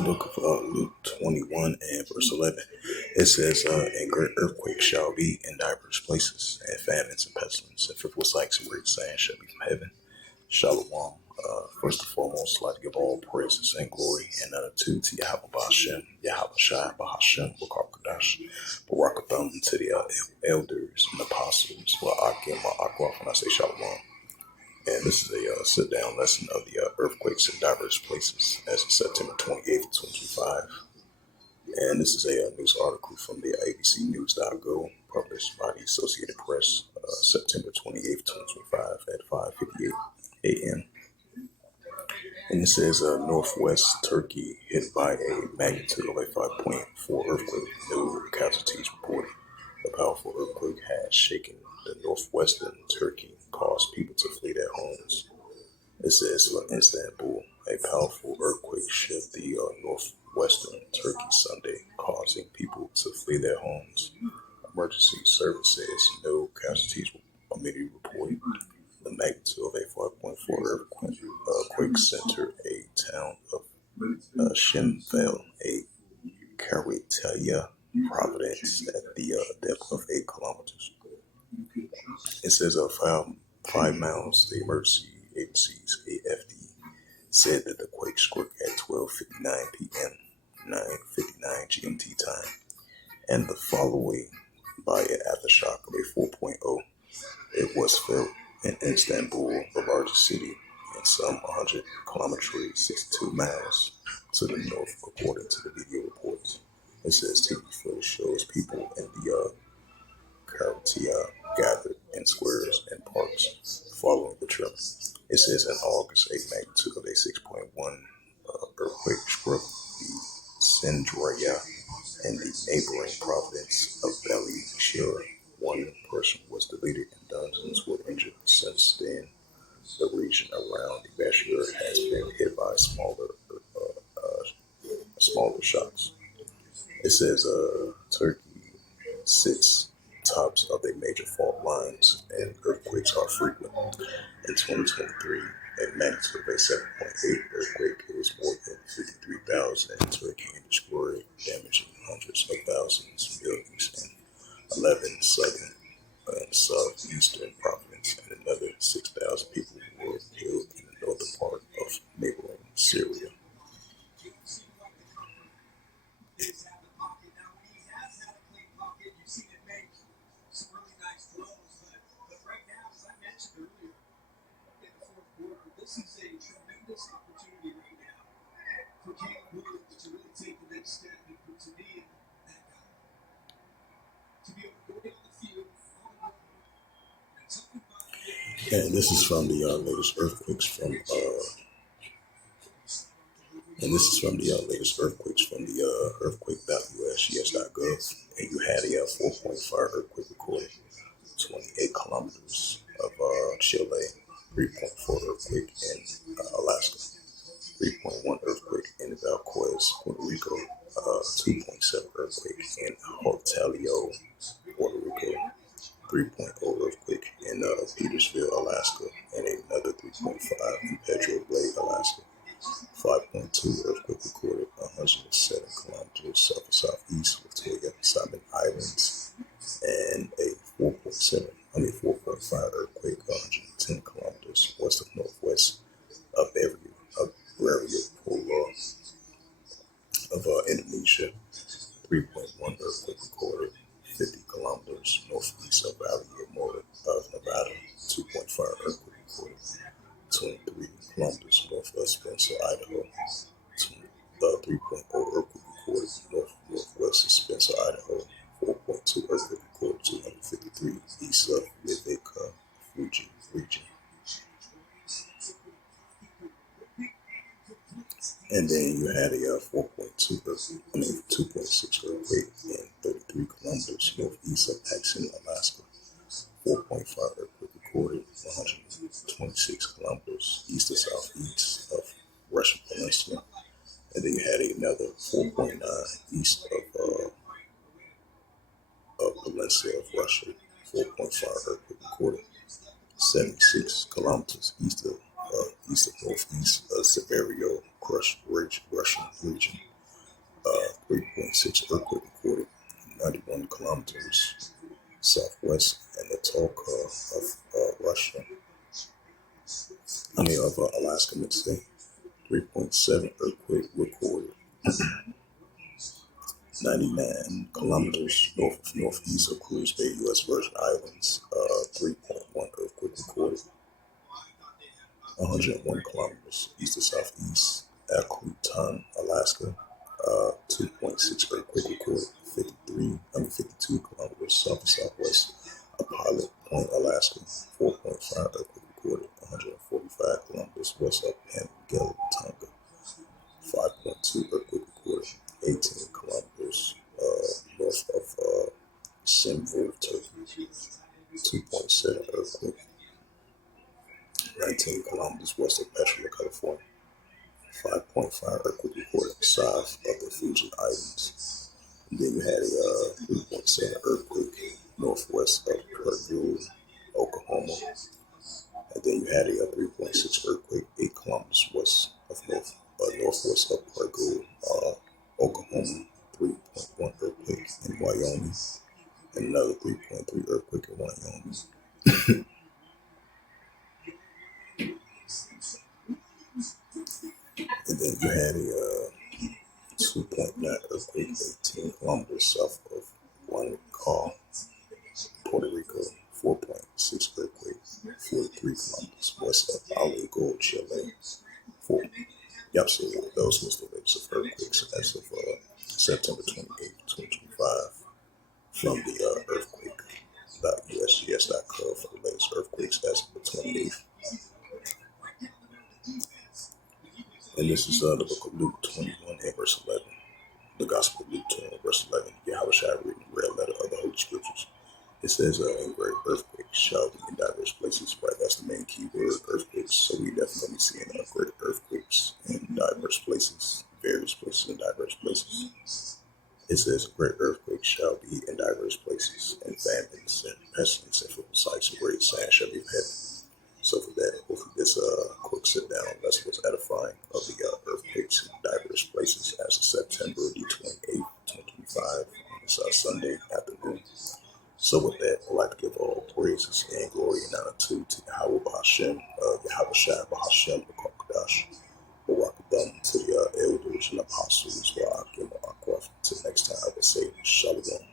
the book of Luke 21 and verse 11. It says, and great earthquakes shall be in divers places, and famines and pestilence, and fearful sights and great signs shall be from heaven. Shalom. First and foremost, I'd like to give all praises and glory and honor to Yahweh Bashem, Yahweh Shai, Bahashem, Wakakadash, Barakatham, to the elders and apostles, Wa'akim, Ma'akwaf, when I say Shalom. And this is a sit-down lesson of the earthquakes in diverse places as of September 28th, 2025. And this is a news article from the abcnews.go, published by the Associated Press, September 28th, 2025 at 5:58 a.m. And it says Northwest Turkey hit by a magnitude of a 5.4 earthquake. No casualties reported. The powerful earthquake has shaken the northwestern Turkey, caused people to flee their homes. It says from Istanbul, a powerful earthquake shook the northwestern Turkey Sunday, causing people to flee their homes. Emergency service says no casualties were immediately reported. The magnitude of a 5.4 earthquake centered a town of Shimvel, a Karitalia province at the depth of 8 kilometers. It says 5 miles. The emergency agency's AFD said that the quake struck at 12:59 p.m., 9:59 GMT time, and the following by an aftershock of a 4.0. It was felt in Istanbul, the largest city, and some 100 kilometers, 62 miles to the north, according to the video reports. It says TV footage shows people in the Karatia gathered in squares and parks following the trip. It says in August, a magnitude of a 6.1 earthquake struck the Sindrya and the neighboring province of Beli Shira. One person was deleted and dozens were injured. Since then, the region around the Bashir has been hit by smaller shocks. It says Turkey sits tops of the major fault lines and earthquakes are frequent. In 2023, a magnitude of a 7.8 earthquake, it was more than 53,000 in Turkey and destroyed, damaging hundreds of thousands, buildings, and 11 southern and southeastern province, and another 6,000 people were killed in the northern part of neighboring Syria. This is a tremendous opportunity right now for Caleb Williams to really take the next step and for to be able to go down the field and talk about. And this is from the latest earthquakes from earthquake.usgs.gov, and you had a 4.5 earthquake recorded, 28 kilometers of Chile, 3.4 earthquake in Alaska, 3.1 earthquake in Valquez, Puerto Rico, 2.7 earthquake in Hotelio, Puerto Rico, 3.0 earthquake in Petersville, Alaska, and another 3.5 in Pedro Blade, Alaska. 5.2 earthquake recorded 107 kilometers south of southeast of Toya, Simon Islands, and a 4.5 earthquake 110 kilometers west of northwest of Bavaria Polar of Indonesia. 3.1 earthquake recorded 50 kilometers northeast of Valley of Nevada. 2.5 earthquake recorded 23 kilometers north of Spencer, Idaho. 3.0 earthquake recorded northwest of Spencer, Idaho. 4.2 earthquake recorded 253 east of Livica, Fuji region. And then you had a 2.6 earthquake in 33 kilometers northeast of Paxton, Alaska. 4.5 earthquake recorded 126 kilometers east of southeast of Russian Peninsula. And then you had another 4.9 east of Valencia of Russia. 4.5 earthquake recorded 76 kilometers east of northeast of Severio, Russian region. 3.6 earthquake recorded 91 kilometers southwest in the Tolka of Russia. Of Alaska, let's say. 3.7 earthquake recorded 99 kilometers north of northeast of Cruz Bay, U.S. Virgin Islands. 3.1 earthquake recorded 101 kilometers east of southeast Akutan, Alaska. 2.6 earthquake recorded 52 kilometers south of southwest of Pilot Point, Alaska. 4.5 earthquake recorded 145 kilometers west of Pangel, Tonga. 5.2 earthquake recorded 18 kilometers north of Simvol, Turkey. 2.7 earthquake 19 kilometers west of Petrola, California. 5.5 earthquake recorded south of the Fuji Islands. And then you had a 3.7 earthquake northwest of Purdue, Oklahoma. And then you had a 3.6 earthquake 8 kilometers west of northwest of Purdue, Oklahoma. 3.1 earthquake in Wyoming, and another 3.3 earthquake in Wyoming. And then you had a 2.9 earthquake 18 kilometers south of Guanacaste, Puerto Rico. 4.6 earthquake 43 kilometers west of Aligo, Chile. 4. Yep, so those was the latest of earthquakes as of September 28, 2025 from the earthquake.usgs.gov for the latest earthquakes as of the 28th. And this is the book of Luke 21 and verse 11. The Gospel of Luke 21 verse 11. Yahweh shall read the red letter of the Holy Scriptures. It says, in great earthquakes shall be in diverse places, right? That's the main key word, earthquakes. So we definitely seeing great earthquakes in diverse places, various places in diverse places. It says, great earthquakes shall be in diverse places, and famines and pestilence and fruitful sights and great signs shall be of heaven. So for that, hopefully this quick sit down lesson was edifying of the earthquakes in diverse places as of September the 28th, 2025, on this Sunday afternoon. So with that, I'd like to give all praises and glory and honor to Yahweh Bahashem, Yahweh Shai Bahashem, the Kokodash, to the elders and apostles, to the next time I would say Shalom.